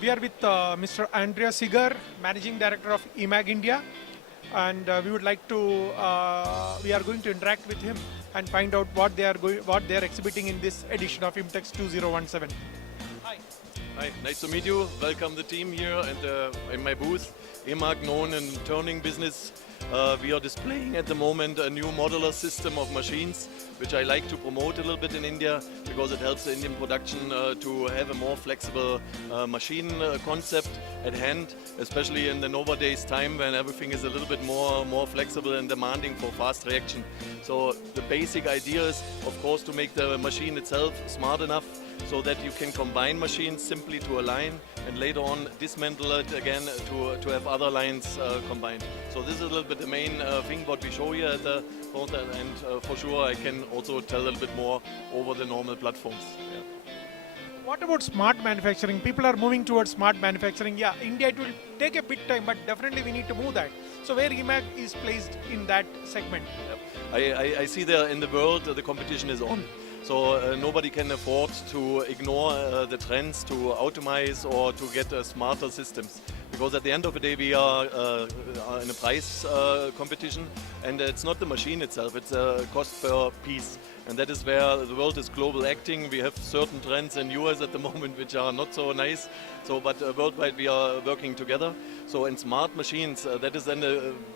We are with Mr. Andreas Zieger, Managing Director of EMAG India, and we are going to interact with him and find out what they are exhibiting in this edition of IMTEX 2017. Hi. Hi, nice to meet you. Welcome the team here and in my booth. EMAG, known in turning business. We are displaying at the moment a new modular system of machines, which I like to promote a little bit in India because it helps the Indian production to have a more flexible machine concept at hand, especially in the nowadays time when everything is a little bit more flexible and demanding for fast reaction. So the basic idea is, of course, to make the machine itself smart enough so that you can combine machines simply to a line and later on dismantle it again to have other lines combined. So this is a little bit the main thing what we show here at the front, and for sure I can also tell a little bit more over the normal platforms. Yeah. What about smart manufacturing? People are moving towards smart manufacturing. Yeah, India, it will take a bit time, but definitely we need to move that. So where EMAG is placed in that segment? Yeah. I see there in the world the competition is on. So nobody can afford to ignore the trends to automate or to get smarter systems. Because at the end of the day we are in a price competition, and it's not the machine itself, it's a cost per piece. And that is where the world is global acting. We have certain trends in US at the moment which are not so nice. But worldwide we are working together. So in smart machines, that is then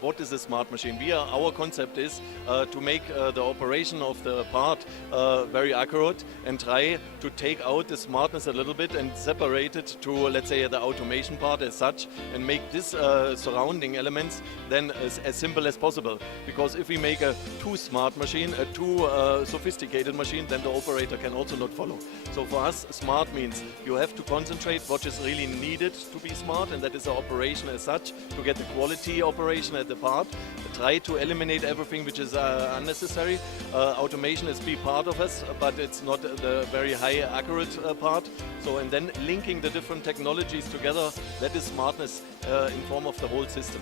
what is a smart machine? Our concept is to make the operation of the part very accurate and try to take out the smartness a little bit and separate it to, let's say, the automation part as such, and make this surrounding elements then as simple as possible. Because if we make a too smart machine, a too sophisticated machine, then the operator can also not follow. So for us, smart means you have to concentrate what is really needed to be smart, and that is the operation as such, to get the quality operation at the part. Try to eliminate everything which is unnecessary. Automation is be part of us, but it's not the very high accurate part. So and then linking the different technologies together, that is smartness in form of the whole system.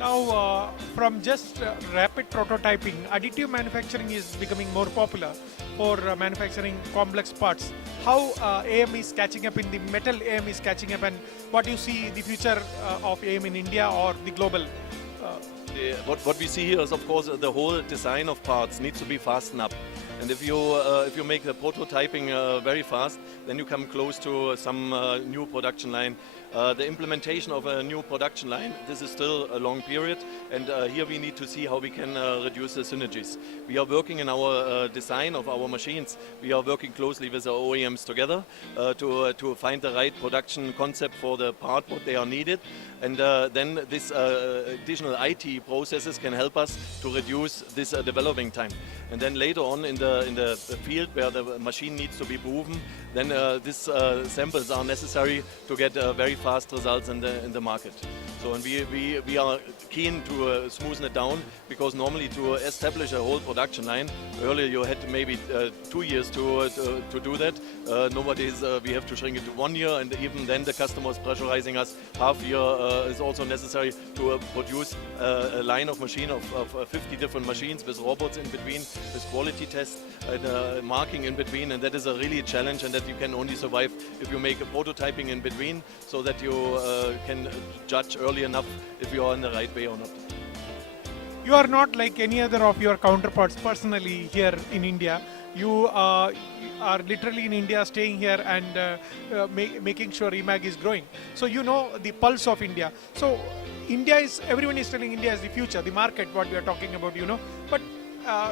Now, from just rapid prototyping, additive manufacturing is becoming more popular for manufacturing complex parts. How AM is catching up in the metal AM is catching up, and what do you see the future of AM in India or the global? What we see here is, of course, the whole design of parts needs to be fastened up. And if you make the prototyping very fast, then you come close to some new production line. The implementation of a new production line, this is still a long period, and here we need to see how we can reduce the synergies. We are working in our design of our machines. We are working closely with the OEMs together to find the right production concept for the part, what they are needed, and then this additional IT processes can help us to reduce this developing time. And then later on in the field where the machine needs to be proven, then these samples are necessary to get very fast results in the market. So and we are keen to smoothen it down, because normally to establish a whole production line, earlier you had maybe 2 years to do that. Nowadays we have to shrink it to 1 year, and even then the customer is pressurizing us. Half year is also necessary to produce a line of machine of 50 different machines with robots in between, with quality tests and marking in between, and that is a really challenge, and that you can only survive if you make a prototyping in between, so that you can judge early enough if you are in the right way or not. You are not like any other of your counterparts personally here in India. You are literally in India, staying here and making sure EMAG is growing. So you know the pulse of India. So everyone is telling India is the future, the market, what we are talking about, you know. But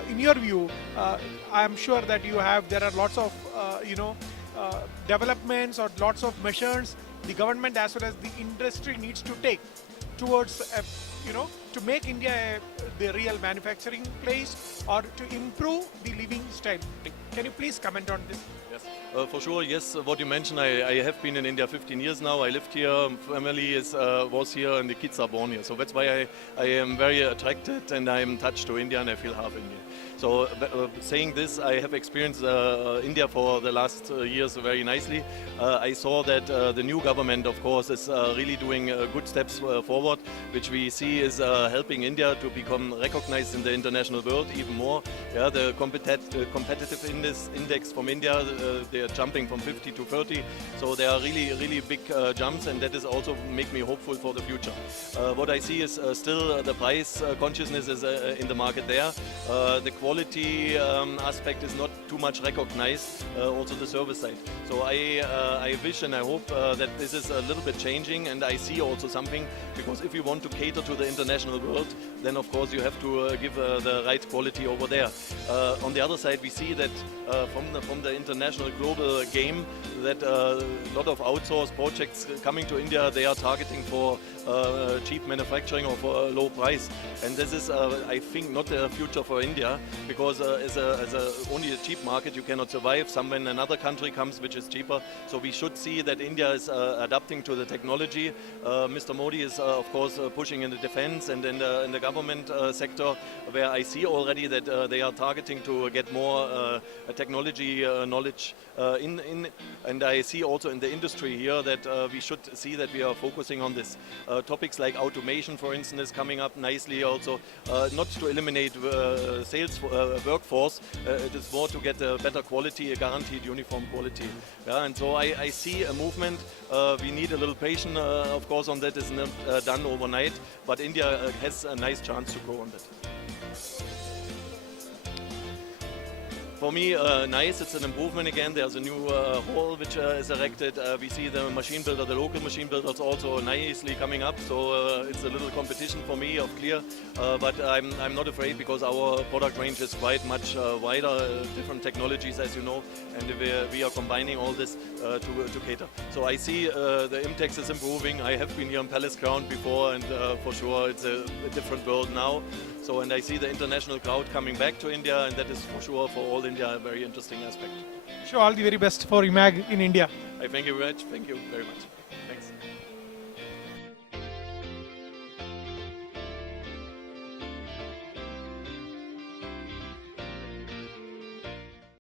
in your view, I am sure that there are lots of, developments or lots of measures the government as well as the industry needs to take towards, to make India the real manufacturing place, or to improve the living style. Can you please comment on this? Yes, for sure. Yes, what you mentioned, I have been in India 15 years now. I lived here, family was here, and the kids are born here. So that's why I am very attracted, and I am touched to India, and I feel half Indian. So saying this, I have experienced India for the last years very nicely. I saw that the new government, of course, is really doing good steps forward, which we see is helping India to become recognized in the international world even more. Yeah, the competitive index from India, they are jumping from 50 to 30. So there are really big jumps, and that is also make me hopeful for the future. What I see is still the price consciousness is in the market there. The quality aspect is not too much recognized, also the service side. So I wish and I hope that this is a little bit changing, and I see also something, because if you want to cater to the international world, then of course you have to give the right quality over there. On the other side, we see that from the international global game, that a lot of outsourced projects coming to India, they are targeting for cheap manufacturing or for a low price, and this is I think not the future for India, because as only a cheap market you cannot survive. When another country comes which is cheaper, so we should see that India is adapting to the technology. Mr. Modi is of course pushing in the defense and in the government sector, where I see already that they are targeting to get more technology knowledge and I see also in the industry here that we should see that we are focusing on this. Topics like automation, for instance, is coming up nicely also, not to eliminate sales workforce, it is more to get a better quality, a guaranteed uniform quality. Yeah, and so I see a movement. We need a little patience, of course, on that. It's not done overnight, but India has a nice chance to grow on that. For me, nice, it's an improvement again. There's a new hall which is erected. We see the machine builder, the local machine builders also nicely coming up. So it's a little competition for me of clear, but I'm not afraid, because our product range is quite much wider, different technologies as you know, and we are combining all this to cater. So I see the IMTEX is improving. I have been here on Palace Ground before, and for sure it's a different world now. So, and I see the international crowd coming back to India, and that is for sure for all India a very interesting aspect. Sure, all the very best for EMAG in India. I thank you very much. Thank you very much.